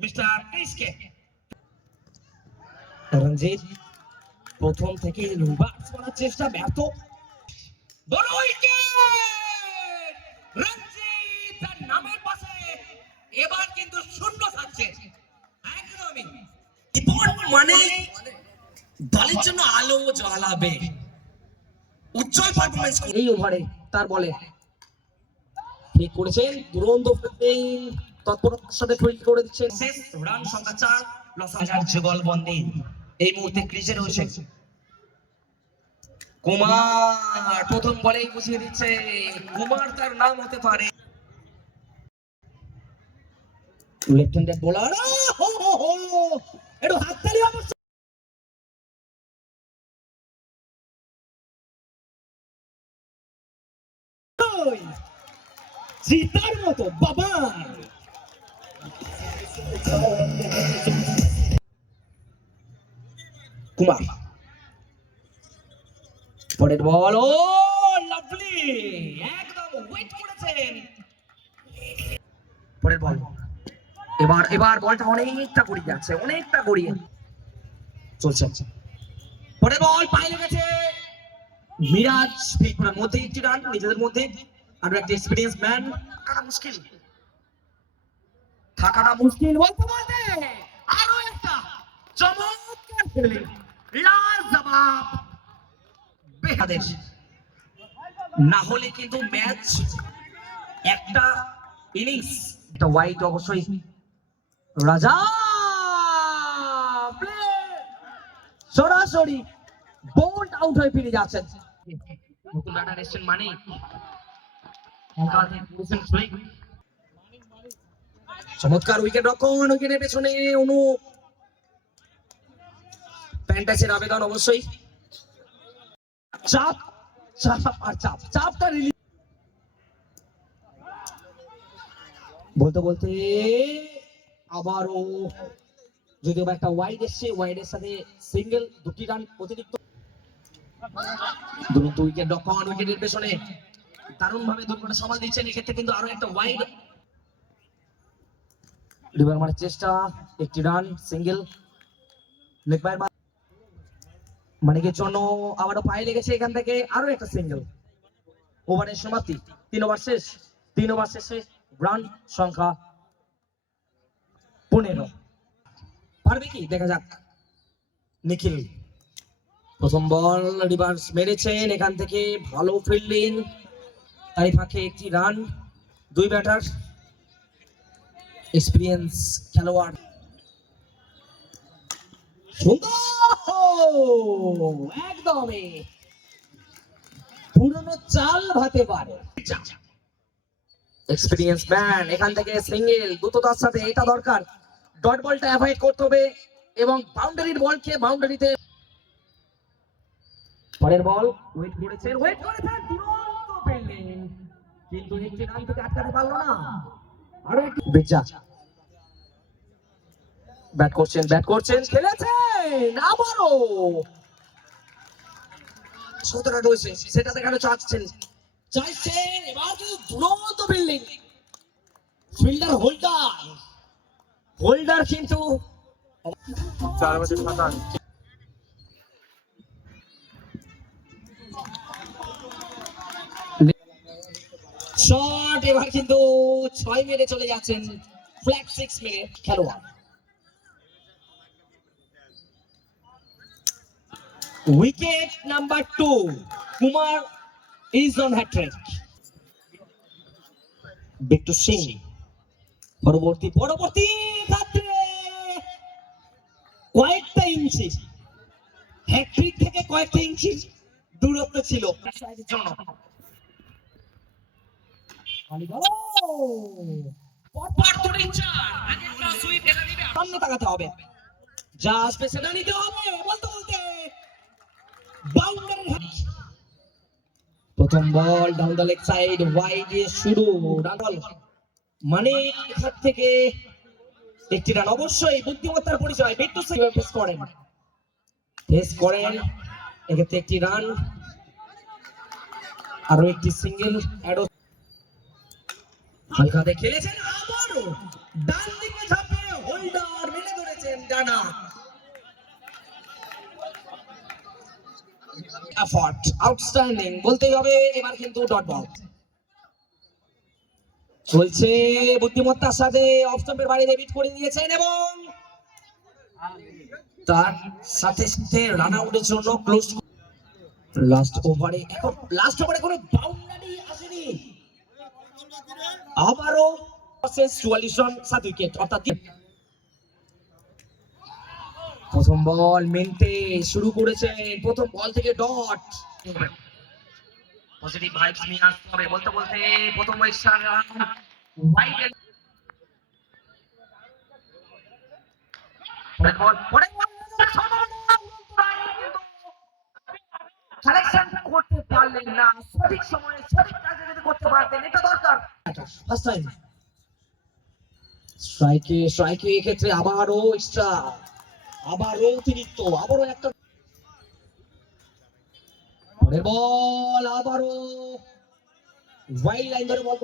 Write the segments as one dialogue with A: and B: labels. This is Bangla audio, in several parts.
A: মিস্টার ক্রিসকে। রঞ্জিত প্রথম থেকে রিভার্স করার চেষ্টা ব্যর্থ। বড় উইকেট রঞ্জিত তার নামের পাশে। এবার কিন্তু শূন্য থাকছে। একদমই। জীবন মানে দলের জন্য আলো জ্বালাবে। উজ্জ্বল পারফরমেন্স এই ওভারে তার বলে। ঠিক করেছেন দুরন্ত ফিল্ডিং তৎপরতার সাথে ফিল্ড করে দিচ্ছেন শেষ রান সংখ্যা চার লস হাজার যুগল বন্দী এই মুহূর্তে ক্রিজে রয়েছে। কুমার প্রথম বলেই বুঝিয়ে দিচ্ছে, কুমার তার নাম হতে পারে। লেফট হ্যান্ডেড বোলার একটু হাততালি অবশ্য জিতার মতো, বাবা। কুমার। পরের বল, ও লাভলি একদম ওয়েট করেছেন। পরের বল। এবার এবার বলটা অনেকটা গড়িয়ে যাচ্ছে, অনেকটা গড়িয়ে। চলছে। পরের বল, পায়ে লেগেছে। মিরাজ ফিল্ডের মধ্যে একটি রান নিজেদের মধ্যে। আরও একটা এক্সপিরিয়েন্স ম্যান থাকাটা মুশকিল। থাকাটা মুশকিল বলতে বলতে আরও একটা চমৎকার ফিল্ডিং লাজবাব বেহাদের না হলে কিন্তু ম্যাচ একটা ইনিংস, একটা ওয়াইড অবশ্যই রাজা! সরাসরি বোল্ড আউট হয়ে ফিরে যাচ্ছেন নতুন রানার এসছেন মানে। চমৎকার উইকেট রক্ষণ উইকেটের পেছনে অনু প্যান্টাসের আবেদন অবশ্যই। চাপ চাপ আর চাপ। চাপটা রিলিজ বলতে বলতে আবারও যদিও বা একটা ওয়াইড এসছে ওয়াইডের সাথে সিঙ্গেল দুটি রান অতিরিক্ত। দুরন্ত উইকেট রক্ষণ উইকেটের পেছনে দারুণ ভাবে দুর্ঘটনা সামাল দিচ্ছেন। এক্ষেত্রে কিন্তু আরও একটা ওয়াইড রিভার মারার চেষ্টা, একটি রান সিঙ্গেল লেগ বাইর মানিকের জন্য আবারও পায়ে লেগেছে এখান থেকে? আরও একটা সিঙ্গেল ওভারের সমাপ্তি। তিন ওভার শেষ। তিন ওভার শেষে রান সংখ্যা পনেরো। পারবে কি? দেখা যাক। নিখিল, প্রথম বল রিভার্স মেরেছেন। এখান থেকে ভালো ফিল্ডিং তারই ফাঁকে একটি রান দুই ব্যাটার এক্সপিরিয়েন্স খেলোয়াড়। সুন্দর! একদমই। পুরনো চাল ভাতে পারে। এক্সপিরিয়েন্স ম্যান এখান থেকে সিঙ্গেল দ্রুততার সাথে এটা দরকার। ডট বলটা অ্যাভয়েড করতে হবে এবং বাউন্ডারির বলকে বাউন্ডারিতে পরের বল ওয়েট করেছেন ওয়েট করেছেন দুরন্ত ফিল্ডিং কিন্তু একটি রান থেকে আটকাতে পারল না। আরও একটি বেচা। ব্যাট করছেন ব্যাট করছেন খেলেছেন আবারও। সতেরো রয়েছে সেটা দেখানো চাচ্ছেন? চাইছেন এবার কিন্তু দুরন্ত বিল্ডিং ফিল্ডার হোল্ডার হোল্ডার কিন্তু
B: চার বছর সাতাশ।
A: শট এবার কিন্তু ছয় মেরে চলে যাচ্ছেন। ফ্ল্যাগ সিক্স মেরে খেলোয়াড়। Wicket number two Kumar is on hattrick Bittu Singh পরবর্তী পরবর্তী ক্ষেত্রে কয়েকটা ইঞ্চি হ্যাট্রিক থেকে কয়েকটা ইঞ্চি দূরত্ব ছিল। দিবে লাগাতে হবে। যা আসবে সেটা নিতে হবে বলতে প্রথম ball down the leg side wide দিয়ে শুরু বল মানে এখান থেকে একটি রান অবশ্যই বুদ্ধিমত্তার পরিচয় বিট্টু সিং ফেস করেন। ফেস করেন, এক্ষেত্রে একটি রান আরও একটি সিঙ্গেল অ্যাডো হালকাতে খেলেছেন, আবারও ডান দিকে ঝাঁপে হোল্ডার মেলে ধরেছেন ডানা। এফর্ট আউটস্ট্যান্ডিং বলতেই হবে, এবার কিন্তু ডট বল চলছে বুদ্ধিমত্তার সাথে অফ স্টাম্পের বাইরে বিট করে দিয়েছেন এবং তার সাথে সাথে রান আউটের জন্য ক্লোজ লাস্ট ওভারে এখন লাস্ট ওভারে কোনো বাউন্ডারি আসেনি। আবারও চুয়াল্লিশ রান সাত উইকেট অর্থাৎ। প্রথম বল মিন্টে শুরু করেছেন প্রথম বল থেকে ডট। পজিটিভ ভাইবস নিয়ে আসতে হবে, বলতে বলতে প্রথম করতে পারলেন না। সঠিক সময়ে সঠিক কাজে যদি করতে পারতেন, এটা দরকার। ফার্স্ট টাইম স্ট্রাইকে স্ট্রাইকে এক্ষেত্রে আবারও এক্সট্রা আবারও অতিরিক্ত, আবারও একটা বল, আবারও ওয়াইল্ড লাইন ধরে বল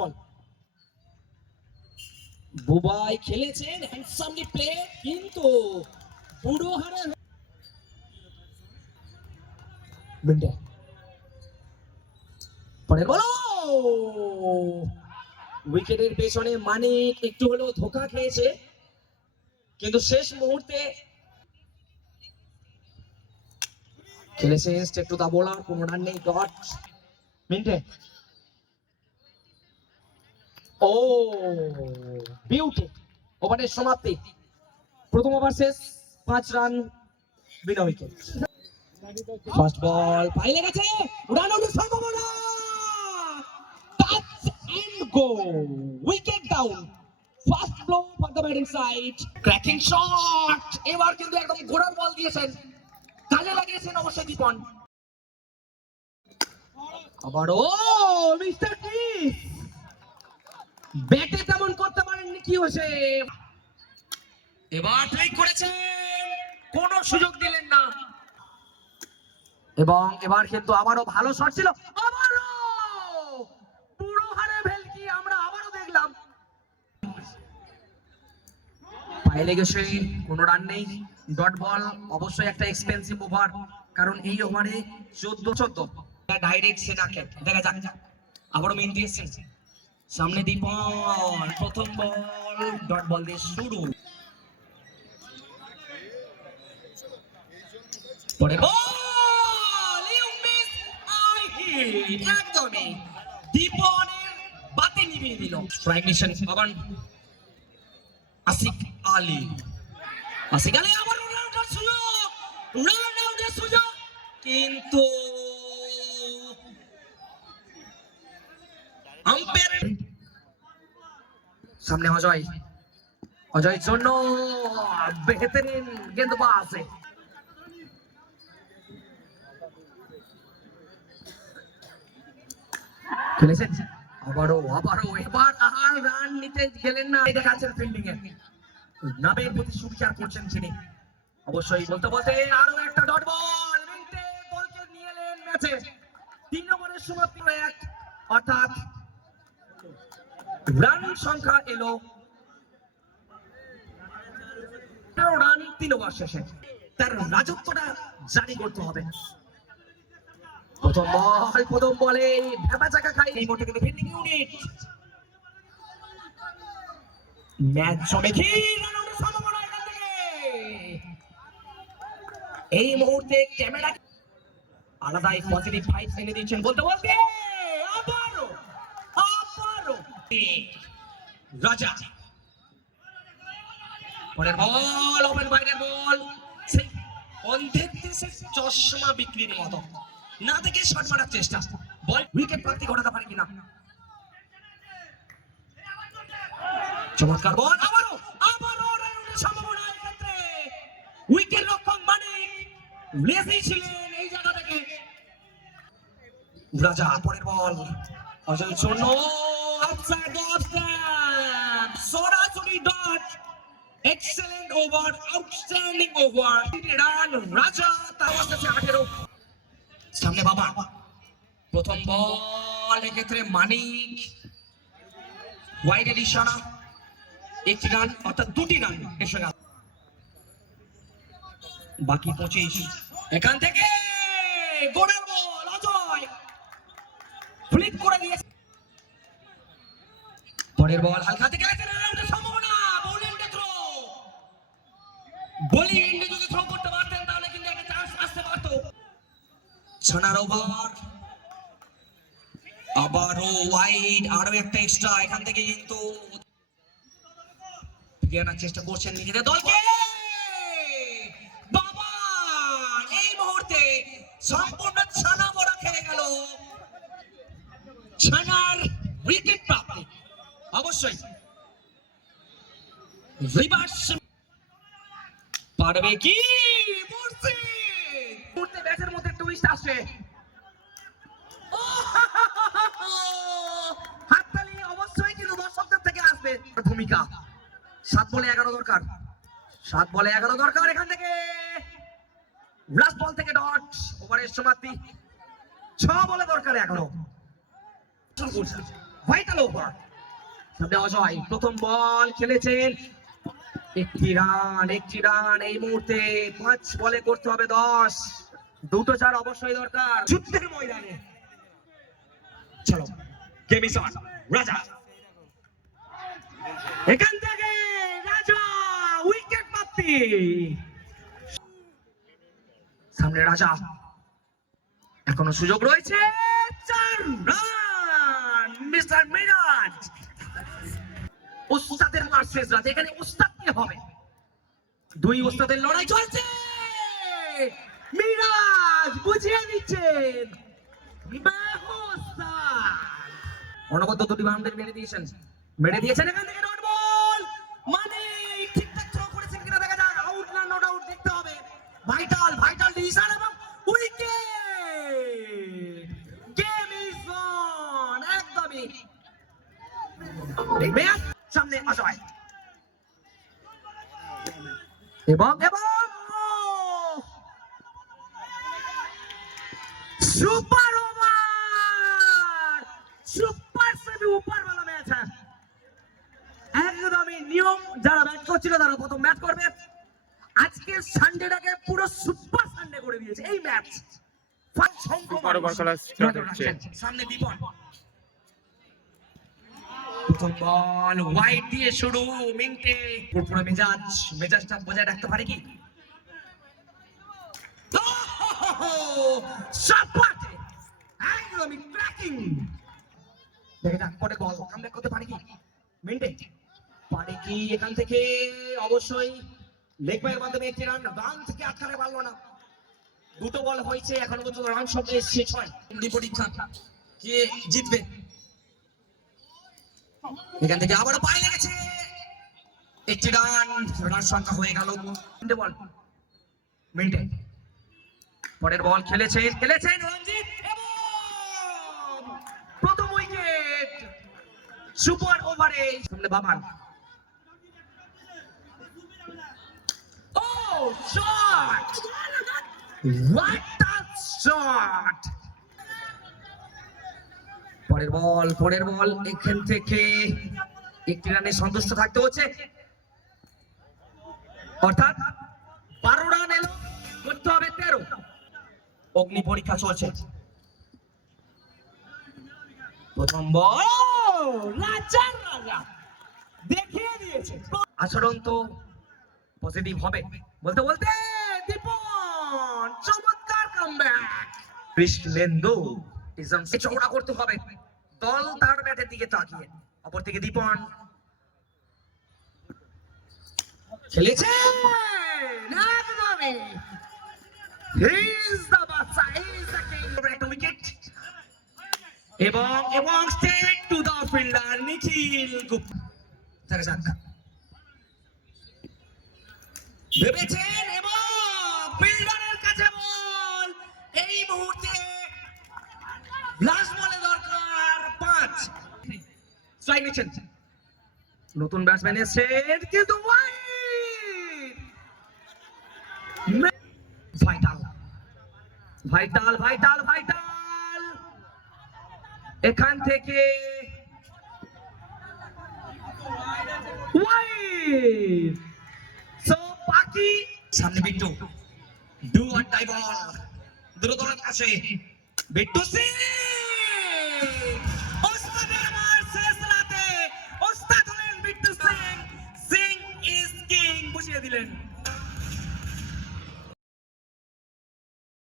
A: বল। বুবাই খেলেছেন হ্যান্ডসামলি প্লে কিন্তু পরের বল উইকেটের পেছনে মানিক একটু হলেও ধোকা খেয়েছে। কিন্তু শেষ মুহূর্তে খেলেছে স্টেপ টু দা বোলার, কোনো রান নেই ডট মিন্টে। ও, বিউটি। ওভারের সমাপ্তি। প্রথম ওভার শেষ, পাঁচ রান, বিনা উইকেট ফার্স্ট বল পাইলে গেছে। রান সম্ভাবনা touch and go wicket down first blow for the batting side cracking shot এবার কিন্তু একদম ঘোড়ার বল দিয়েছেন। কাজে লাগিয়েছেন অবশ্যই দীপন। আবার, ও, মিস্টার কিস ব্যাটে তেমন করতে পারেননি কি হয়েছে? এবার ট্রাই করেছেন। কোনো সুযোগ দিলেন না। এবং এবার কিন্তু আবারও ভালো শট ছিল আবারও পুরো হারে ভেলকি আমরা আবারও দেখলাম পায়ে লেগেছে কোনো রান নেই। ডট বল অবশ্যই একটা এক্সপেন্সিভ ওভার কারণ এই ওভারে চোদ্দ চোদ্দ। ডাইরেক্ট সেনাকে দেখা যাক। আবারও মেন দিয়েছেন সামনে দীপন প্রথম বল ডট বল দিয়ে শুরু। পরে বল একদমই। দীপনের বাতি নিভিয়ে দিল। স্ট্রাইক মিশন আবার আসিক আলী। আসিক আবার রান আউটের সুযোগ রান আউটের সুযোগ। কিন্তু আম্পায়ারের সামনে অজয়। অজয়ের জন্য বেহতরিন গেন্দবাজ খেলেছেন? আবারও আবারও, এবার আর রান নিতে গেলেন না। দেখাচ্ছেন ফিল্ডিং এ। নামের প্রতি সুবিচার করছেন তিনি অবশ্যই বলতে বলতে আরও একটা ডট বল মিন্টে নিয়ে এলেন ম্যাচে। তিন নম্বরের সমাপ্তি এক, অর্থাৎ রান সংখ্যা এলো। রান তিন ওভার শেষে। তার রাজত্বটা জারি করতে হবে। প্রথম বল প্রথম বলে ভেপা চাকা খাই। এই মুহূর্তে কিন্তু ফিল্ডিং ইউনিট ম্যাচ এখান থেকে। এই মুহূর্তে ক্যামেরা আলাদাই পজিটিভ ভাইব এনে দিচ্ছেন বলতে বলতে। রাজা। পরের বল ওপেন বাইরের বল। অন্ধের দেশে চশমা বিক্রির মতো। না দেখে শট মারার চেষ্টা। বল উইকেট প্রাপ্তি ঘটাতে পারে কিনা? চমৎকার বল আবারও আবারও আউটের সম্ভাবনা উইকেট রক্ষক মানিক লেসি ছিলেন এই জায়গা থেকে। রাজা পরের বল। অজয় শূন্য দ্য অফস্ট্যাম্প সরাসরি dot excellent over outstanding over run Raja তার অবস্থা আঠেরো। সামনে বাবা। প্রথম বল, এক্ষেত্রে মানিক। ওয়াইডের ইশারা একটি রান অর্থাৎ দুটি রান এসে গেল। বাকি পঁচিশ। এখান থেকে বল, অজয়। করে দিয়েছে। পরের বল হালকা থেকে সম্ভাবনা বোলিং বোলিং যদি থ্রো করতে পারতেন, তাহলে কিন্তু একটা চান্স আসতে পারতো। ছানার ওভার। আবারও ওয়াইড আরও একটা এক্সট্রা এখান থেকে কিন্তু ফিরিয়ে আনার চেষ্টা করছেন নিজেদের দলকে। বাবা, এই মুহূর্তে সম্পূর্ণ ছানা খেয়ে গেল ছানার উইকেট প্রাপ্তি। অবশ্যই। রিভার্স পারবে কি? মধ্যে টুইস্ট হাততালি অবশ্যই কিন্তু দর্শকদের থেকে আসবে ভূমিকা। সাত বলে এগারো দরকার। সাত বলে এগারো দরকার এখান থেকে। লাস্ট বল থেকে ডট ওভারের সমাপ্তি ছ বলে দরকার এগারো ওভার সামনে অজয়, প্রথম বল খেলেছেন। একটি রান একটি রান এই মুহূর্তে। পাঁচ বলে করতে হবে দশ। দুটো চার অবশ্যই দরকার। যুদ্ধের ময়দানে। চলো। গেমিস অন রাজা। এখান থেকে সামনে রাজা। এখনও সুযোগ রয়েছে। চার রান, মিস্টার মিরাজ। উস্তাদের মার শেষ রাত, এখানে উস্তাদ কে হবে? দুই উস্তাদের লড়াই চলছে। মিরাজ বুঝিয়ে দিচ্ছেন। অনবদ্য দুটি বাউন্ডারি মেরে দিয়েছেন। মেরে দিয়েছেন এখান থেকে এবং এবং! Super over super semi over match একদমই নিয়ম যারা ব্যাট করছিল তারা প্রথম ম্যাচ করবে। আজকে সানডেটাকে পুরো সুপার সানডে করে দিয়েছে। এই ম্যাচ
B: ফার্স্ট
A: সামনে বিপদ প্রথম বল ওয়াইড দিয়ে শুরু, মিন্টে। পুরো মেজাজ, মেজাজটা বজায় রাখতে পারে কি? কি? এখান থেকে? অবশ্যই। লেগ বাইয়ের মাধ্যমে একটি রান রান থেকে আটকাতে পারল না। দুটো বল হয়েছে, এখনও পর্যন্ত রান এসছে ছয়। হিন্দি পরীক্ষা কে জিতবে? এখান থেকে আবারও পায়ে লেগেছে। একটি রান রান সংখ্যা হয়ে গেল। বল। মিনিটে। পরের বল খেলেছেন খেলেছেন রঞ্জিত প্রথম উইকেট সুপার ওভারে। সামনে বাবান ও শট হোয়াট আ শট পরের বল পরের বল, এখান থেকে। একটি রানে সন্তুষ্ট থাকতে হচ্ছে। অর্থাৎ বারো রান এলো, করতে হবে তেরো। অগ্নি পরীক্ষা চলছে। প্রথম বল দেখিয়ে দিয়েছে। আচরণ তো পজিটিভ হবে। বলতে বলতে, দীপন, চমৎকার কামব্যাক কৃষ্ণেন্দু চওড়া করতে হবে। দল তার ব্যাটের দিকে তাকিয়ে। অপর থেকে দীপন। খেলেছে। এবং এবং straight to the fielder Nikhil তাকে নিচ্ছেন নতুন ব্যাটসম্যান এসেছেন কিন্তু ভাইটাল ভাইটাল ভাইটাল ভাইটাল এখান থেকে বাকি সামনে বিট্টু। ডু বল দ্রুত কাছে বিট্টু সিং দিলেন